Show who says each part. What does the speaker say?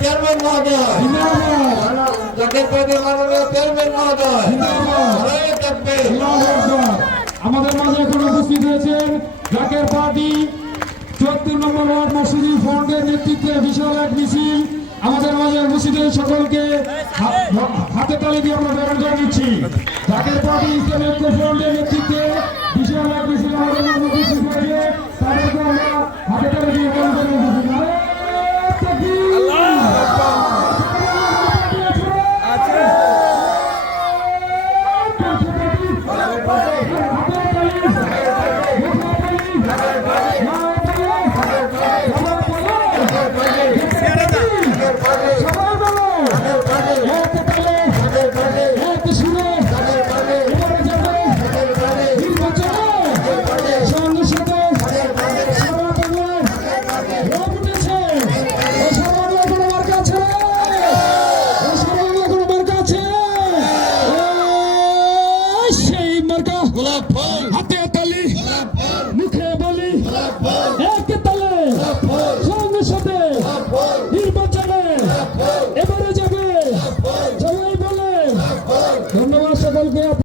Speaker 1: Chairman মহোদয়। Chairman আমাদের মাঝে এখন উপস্থিত হয়েছেন জাকের পার্টি চুয়াত্তর নম্বর ওয়ার্ড মসজিদি ফ্রন্টের নেতৃত্বে বিশাল এক মিছিল। আমাদের মাঝে উপস্থিত সকলকে হাতে তালি দিয়ে আমরা বরণ করে নিচ্ছি জাকের পার্টি ইসলাম ঐক্য ফ্রন্টের নেতৃত্বে
Speaker 2: upon